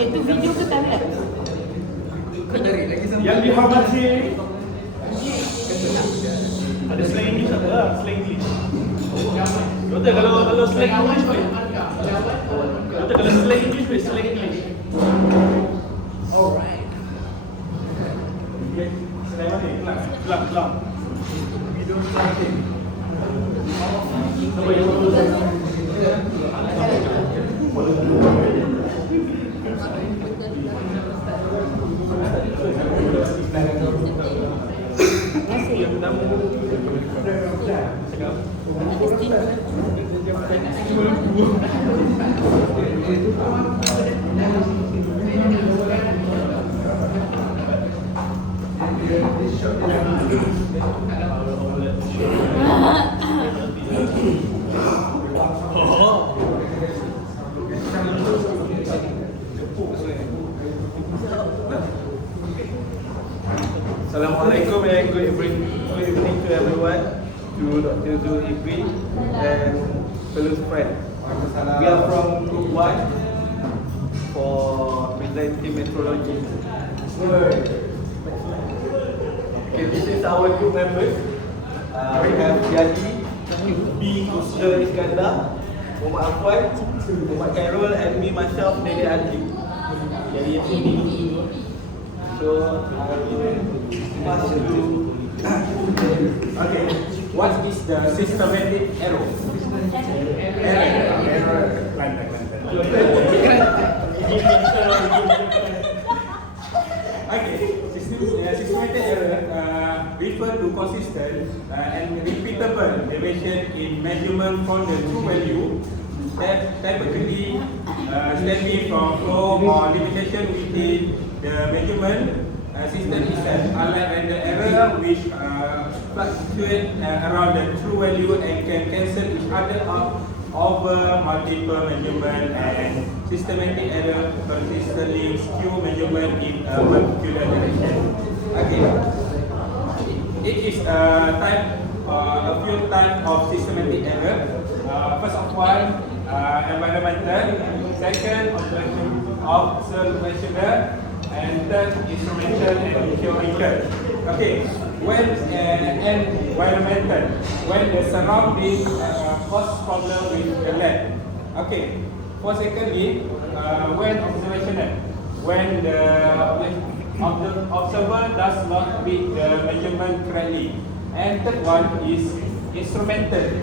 Itu video ke time lapse? Yang di Muhammad sini ada slang English ada lah, slang English. Betul kalau slang English boleh. Betul kalau slang English boleh slang English. Alright. Okay, slang mana? Kelang. Video starting. Apa yang Assalamualaikum and good evening to everyone, to Dr. ZULKIFLI and fellow friends. We are from Group 1 for presenting Metrologi. Okay, this is our group members. We have YADIY, ZULISKANDAR, AFWAN, KHAIRUL, and me myself, ADLI. So, okay, what is the systematic error? Okay, systematic error refer to consistent and repeatable deviation in measurement from the true value, typically stemming from flaw or limitation within the measurement system itself, unlike when the error which fluctuate around the true value and can cancel each other out over multiple measurement, and systematic error consistently skew measurement in a particular direction. Okay, it is a few types of systematic error. First of all, environmental. Second, observational. And third, instrumental and theoretical. Okay, when environmental, when the surrounding cause problem with the lab. Okay, for secondly, when observational, when the observer does not meet the measurement correctly. And third one is instrumental,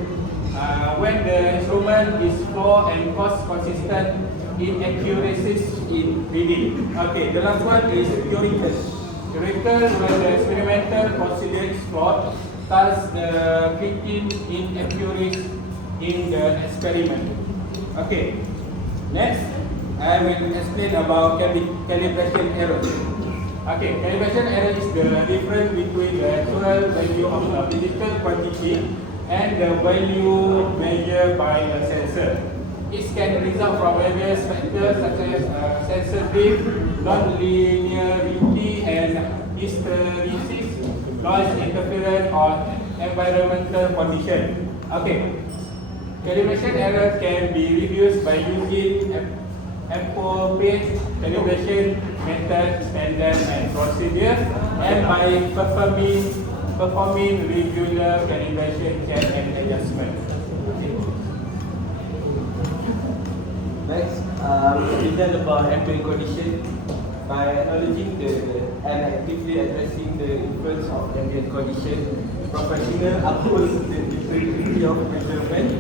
when the instrument is flawed and cost consistent inaccuracies in reading. Okay, the last one is theoretical. Theoretical, when the experimental procedure is flawed, thus the critical inaccuracies in the experiment. Okay, next I will explain about calibration error. Okay, calibration error is the difference between the actual value of a physical quantity and the value measured by a sensor. It can result from various factors such as sensor drift, non-linearity, and hysteresis, noise interference, or environmental condition. Okay, calibration error can be reduced by using appropriate calibration methods, standards, and procedures, and by performing regular calibration check and adjustment. Next, we present about ambient condition by acknowledging and actively addressing the influence of ambient condition. Professional upholds the integrity of measurement,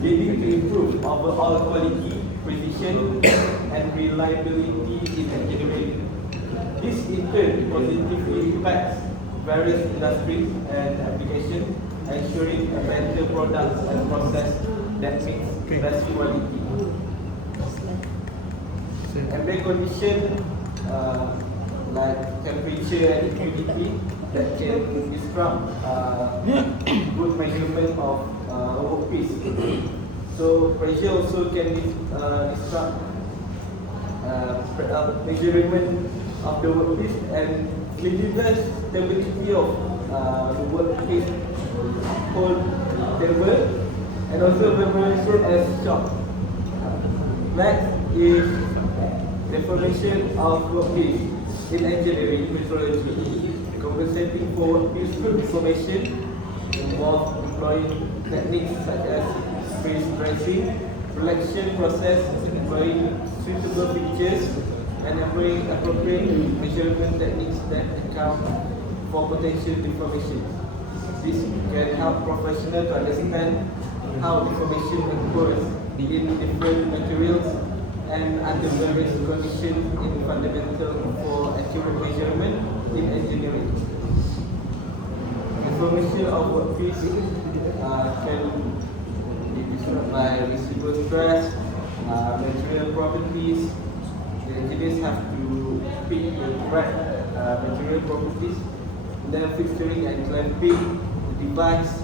leading to improve overall quality, precision, and reliability in engineering. This in turn positively impacts various industries and applications, ensuring a better product and process that makes best quality. Ambient condition like temperature and humidity that can disrupt good measurement of workpiece. So pressure also can disrupt measurement of the workpiece and reduces stability of the workpiece hold table, and also vibration as shock. Next is Deformation of workpiece in engineering metrology. Compensating for workpiece deformation involve employing techniques such as freeze dressing, selection process, employing suitable features, and employing appropriate measurement techniques that account for potential deformation. This can help professionals to understand how deformation occurs in different materials and under various conditions in fundamental for accurate measurement in engineering. Deformation of workpiece can be described by residual stress, material properties. The engineers have to pick the correct material properties, then fixturing and clamping, the device,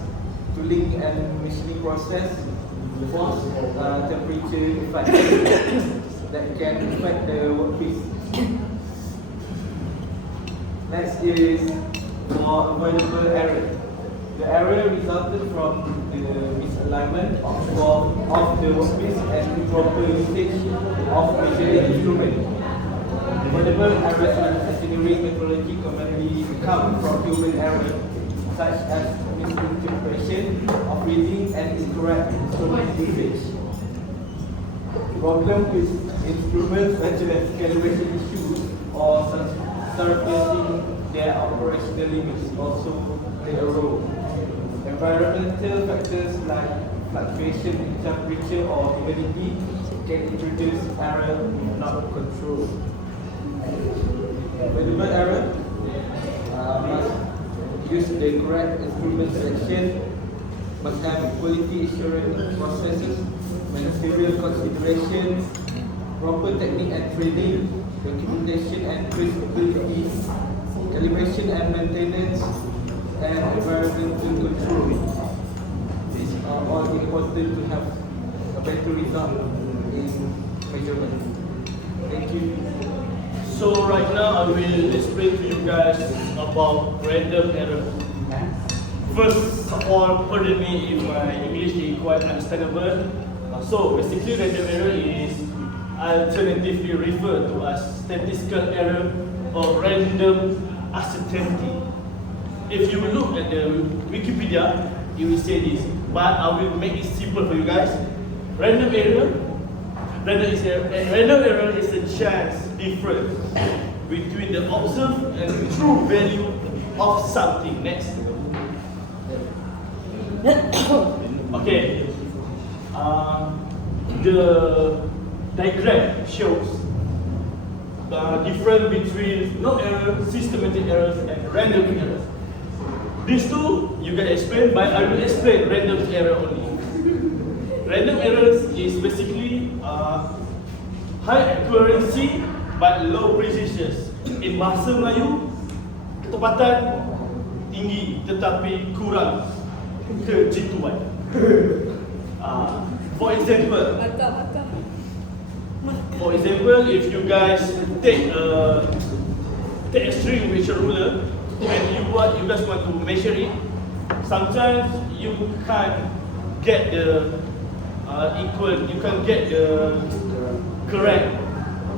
tooling and machining process, force, temperature factors that can affect the workpiece. Next is for avoidable error. The error resulted from the misalignment of the workpiece and improper usage of measuring instrument. Avoidable errors in engineering metrology commonly come from human error, such as misinterpretation of reading and incorrect instrument usage. Problem with instruments such as calibration issues or surpassing their operational limits also play a role. Environmental factors like fluctuation in temperature or humidity can introduce error if not controlled. Avoidable error must use the correct instrument selection, must have quality assurance processes, material considerations, proper technique and training, documentation and traceability, calibration and maintenance, and environmental control. These are all important to have a better result in measurement. Thank you. So right now I will explain to you guys about random error. First of all, pardon me if my English is quite understandable. So basically random error is alternatively referred to as statistical error or random uncertainty. If you look at the Wikipedia, you will say this, but I will make it simple for you guys. Random error is a chance difference between the observed and true value of something. Next. Okay. The diagram shows the difference between no error, systematic errors, and random errors. These two you can explain, but I will explain random error only. Random errors is basically high accuracy but low precision. In bahasa Melayu, ketepatan tinggi tetapi kurang kejituan. For example, if you guys take a string with a ruler and you guys want to measure it, sometimes you can't get the correct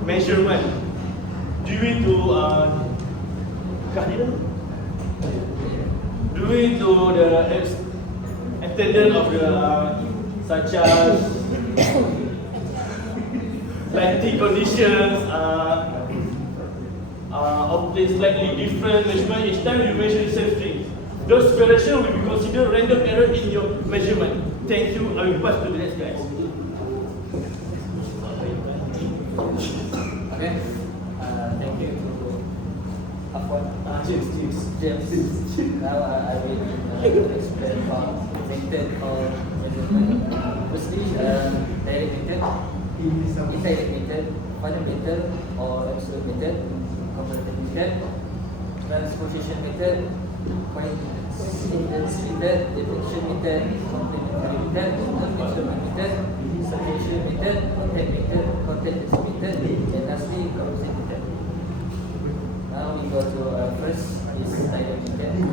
measurement due to the attendance of the such as lighting conditions, of the slightly different measurement each time you measure the same string. Those variations will be considered random error in your measurement. Thank you. I will pass to the next guys. Okay. Thank you to AFWAN. James. Now I will explain about method of measurement. Firstly, direct method, indirect method, final method or absolute method, comparative method, transposition method, coincidence method, detection method, complementary method, measurement method, substitution method, content method, and lastly, composite method. Now we go to first is direct method.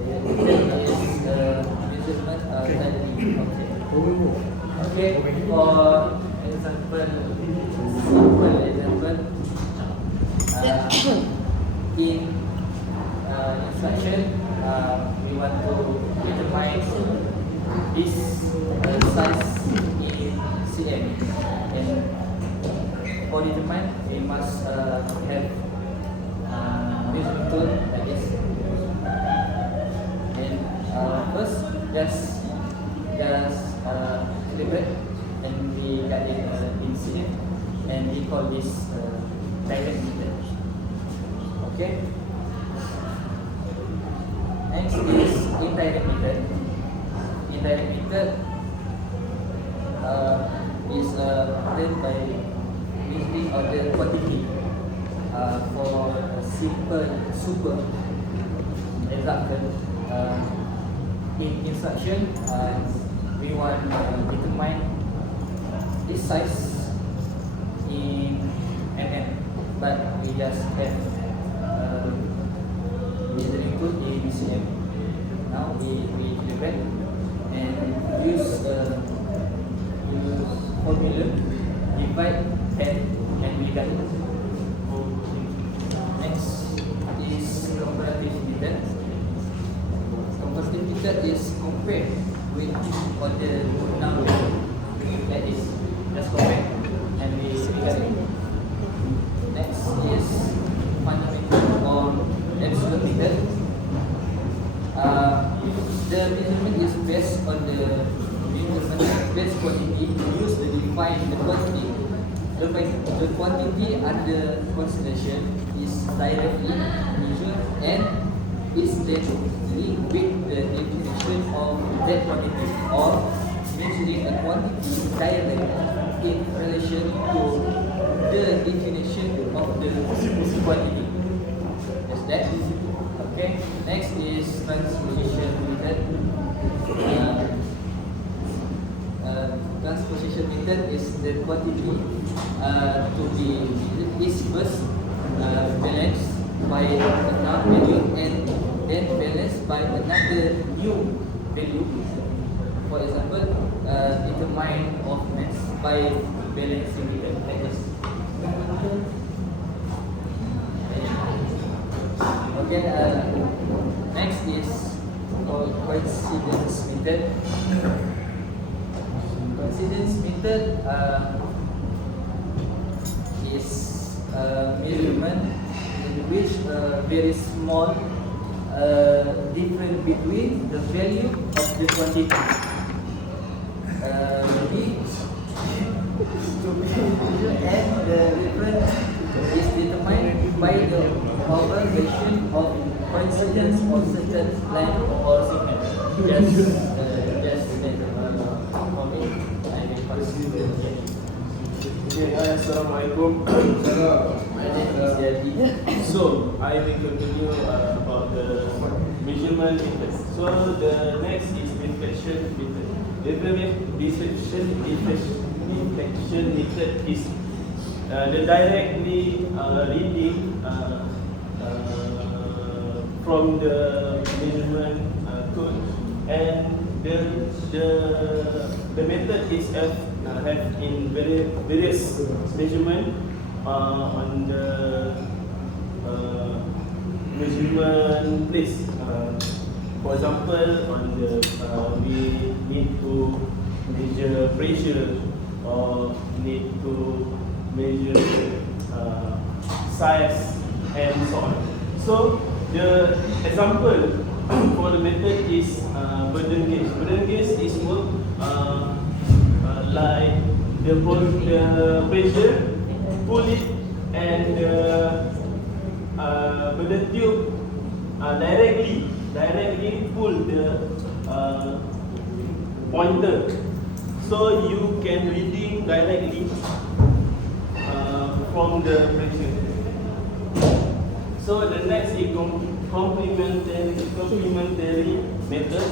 Direct method is measurement directly object. Okay, for example, in instruction, we want to determine this size in cm, and for determine we must have this tool like this. And first, just calibrate, and we got it in cm, and we call this direct meter. Okay. Next is indirect meter. Indirect meter is done by measuring of the quantity for a simple super example. In instruction, we want to determine this size in mm, but we just have measuring tool in cm. Now we calibrate and use formula, divide 10, and we got it. Next is comparative meter. Comparative meter is compared with other number like this. Just compare and we got it. Next is fundamental or absolute meter. The measurement is based on the measurement base quantity used to define the quantity. The quantity under consideration is directly measured and is then linked with the definition of that quantity, or measuring a quantity directly in relation to the definition of the quantity. That's that. Okay. Next is transposition method. Transposition method is the quantity to be is first balanced by another value and then balanced by another new value. For example, determine of mass by balancing it like this. Okay. Next is called coincidence method. Coincidence method is measurement in which very small difference between the value of the quantity and the difference is determined by the observation of coincidence of certain line or segment. Just for me, I will consider. Okay, assalamualaikum. My name is YADIY. So I will continue about the measurement method. So the next is deflection method. Deflection method is the directly reading from the measurement tool, and the method is have in various measurement on the measurement place. For example, on the we need to measure pressure or need to measure size and so on. So the example for the method is burden gauge. Burden gauge is work like the pressure, pull it, and burden tube directly pull the pointer, so you can reading directly from the pressure. So the next is complementary method.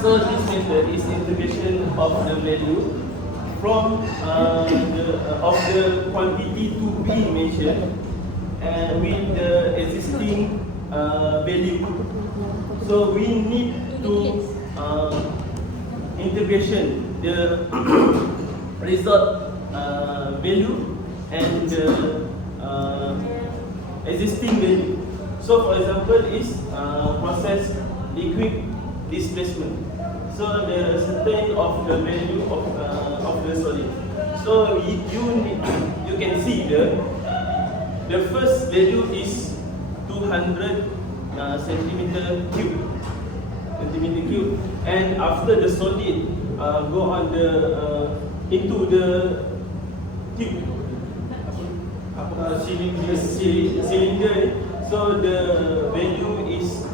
So this method is integration of the value from the quantity to be measured with the existing value. So we need to integration the result value and the existing value. So for example is process liquid displacement. So the certain of the value of the solid. So you can see the first value is 200 centimeter cube, and after the solid go on into the tube, cylinder. So the value is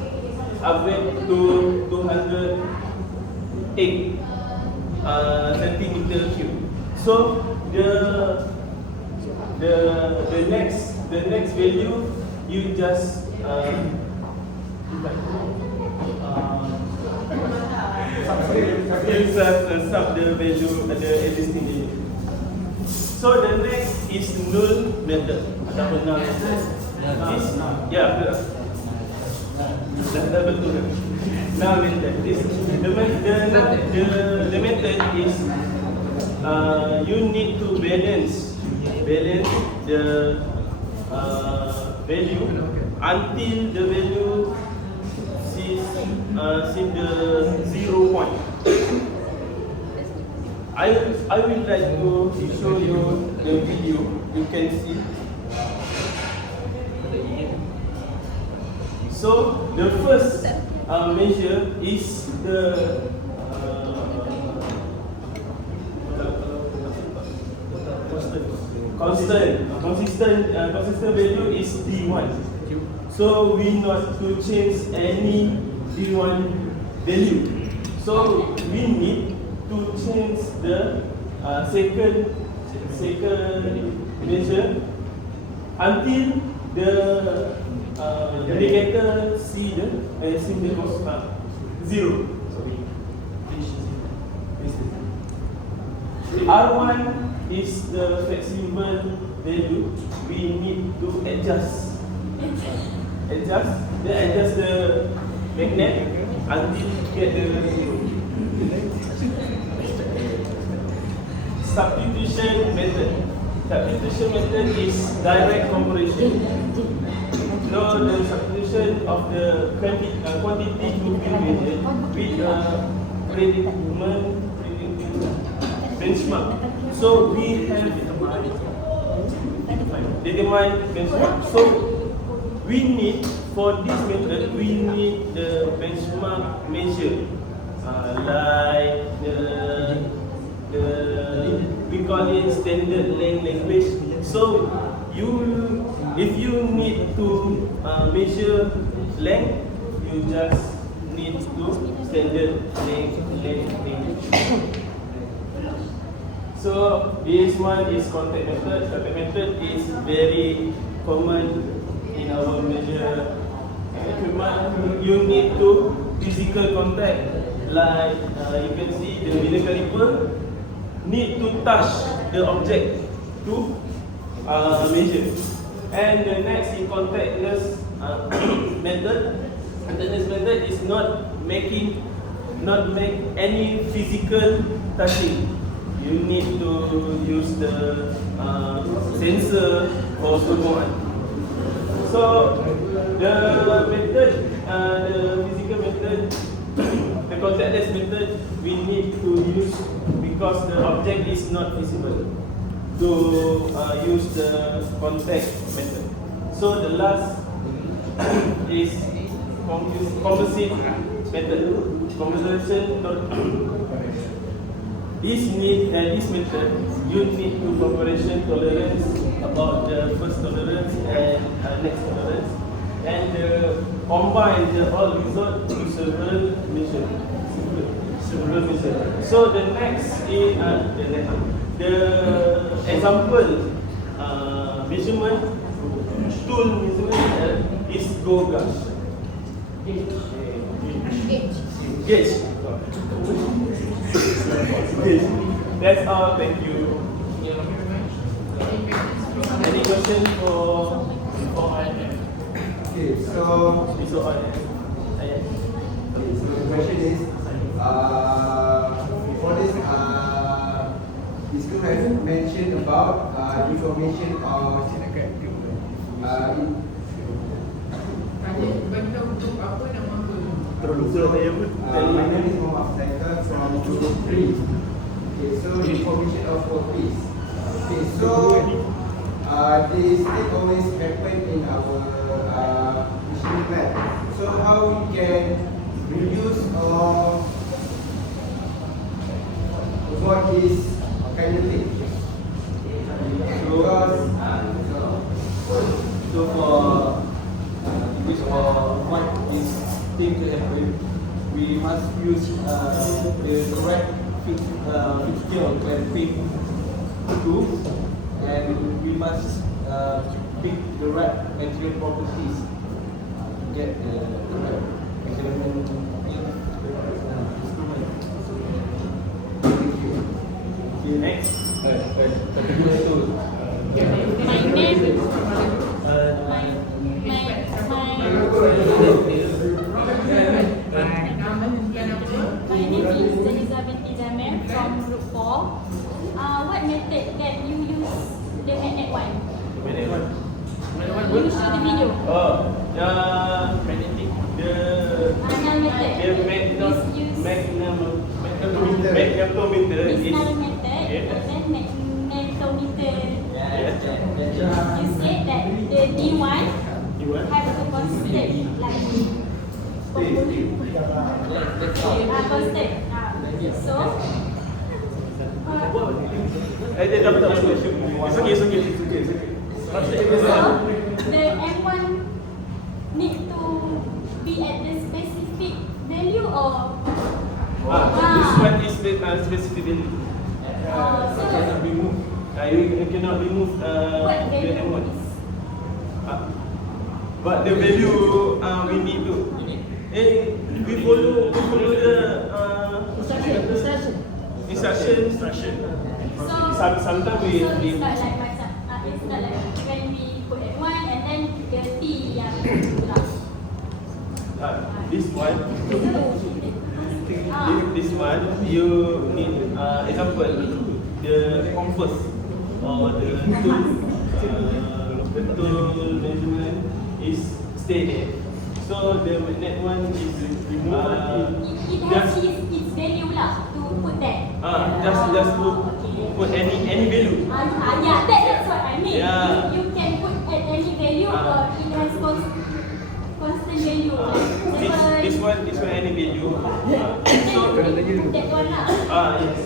upgrade to 208 centimeter cube. So the next value you just sub the value the existing value. So the next is null method ataupun null method. Betul. Null method. The method is you need to balance the value until the value sees the 0 point. I will like to show you the video. You can see. So the first measure is the consistent value is D1. So we not to change any D1 value. So we need to change the second measure until the indicator see the symbol of 0. R1 is the flexible value. We need to adjust the magnet until get the 0. Substitution method is direct comparison. So the substitution of the quantity to be measured with a predicament benchmark. So we have determine benchmark. So we need for this method we need the benchmark measure like we call it standard length language. So if you need to measure length, you just need to standard length language. So this one is contact method. Contact method is very common in our measure equipment. You need to physical contact, like you can see the meter caliper need to touch the object to measure. And the next is contactless method. Contactless method is not make any physical touching. You need to use the sensor or so on. So the method, the physical method, the contactless method, we need to use because the object is not visible. To use the contact method. So the last is composite method. This method, you need to comparison tolerance about the first tolerance and next tolerance, and combine the all result to several measures. So the next is the example measurement tool measurement is go gauge. Gauge. That's all. Thank you. Any question for Okay, so so the question is, before this, you still have mentioned about information of My name is Mohamad from ZULKIFLI. Okay, so information of workpiece. Okay, so this thing always happen in our machine plant. So how we can reduce or avoid this kind of thing? Because So for what is thing to happen, we must use the correct fixture or clamping tools, and we must pick the right material properties to get the right measurement instrument. Thank you. Okay, next. My name is from Group 4. What method that you use the magnet one? You show the video. Magnetic. Null method. Magnetometer This is null method and then magnetometer. You said that the D1 have a constant like constant. So It's okay. so the M1 need to be at the specific value or This one is specific value. so Cannot be moved. You cannot remove what the value M1. is But the value we need to. We follow the instruction. Sometimes we so it's not like macam it's not like when we put M1 and then the T yang pulang. This one. This one you need example the compass or the tool measurement is stay there. So the magnet one is It has its value lah to put that. just put any value. Yeah, that's what I mean. Yeah. You can put at any value or it has constant value. This one any value. So That one lah. yes.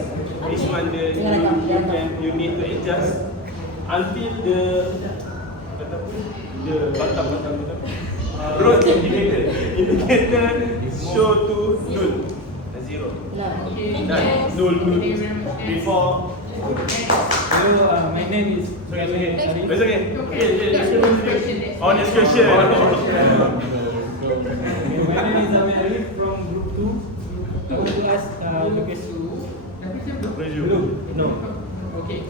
This one you need to adjust until the batam road indicator show to null, zero. Null before. My name is It's okay. Oh, next question. My name is Danial from Group 2. I want to ask the question. No. Okay.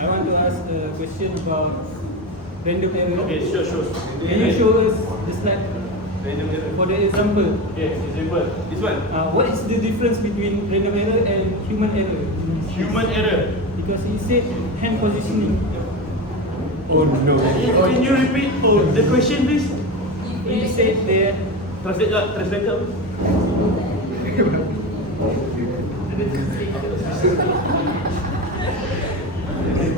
I want to ask a question about random error. Okay, sure. Can you show us the slide Random error. for the example? Okay, example. This one. What is the difference between random error and human error? Human error. Because he said hand positioning. Oh no. Can you repeat the question, please? He said there. Translate.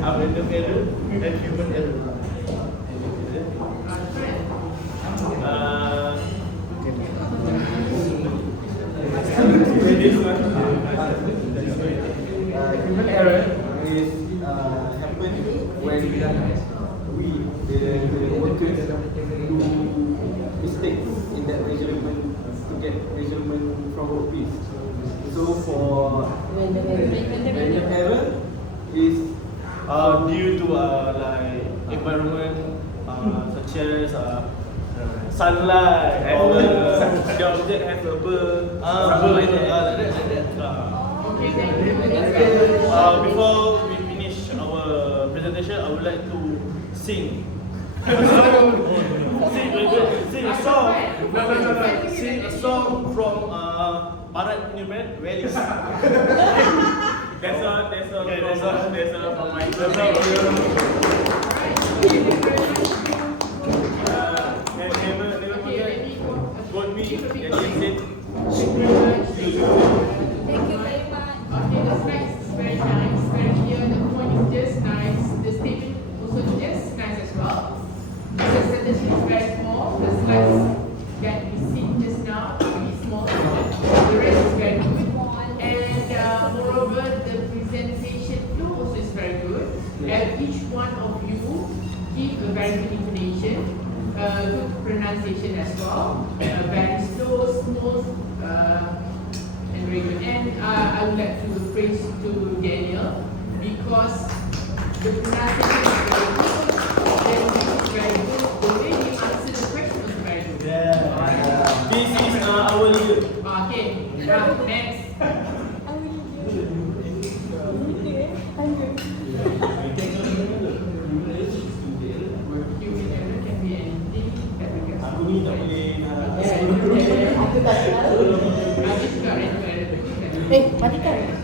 Random error and human error. Human error is happen when the workers do mistakes in that measurement to get measurement from workpiece. So for random error is Due to like environment such as sunlight or the object has a burn, something like that. Before we finish our presentation, I would like to sing. Sing a song. Sing a song from Barat punya band, Wellies. That's a from my never pronunciation as well. Very slow, smooth, and very good. And I would like to praise to Daniel because the pronunciation is very good. The English is very good. The way he answered the question was very good. This is our leader. Okay, next. Human error can be anything that we can Aku ni tak boleh Aku tak tahu. Aku suka error. Matikan.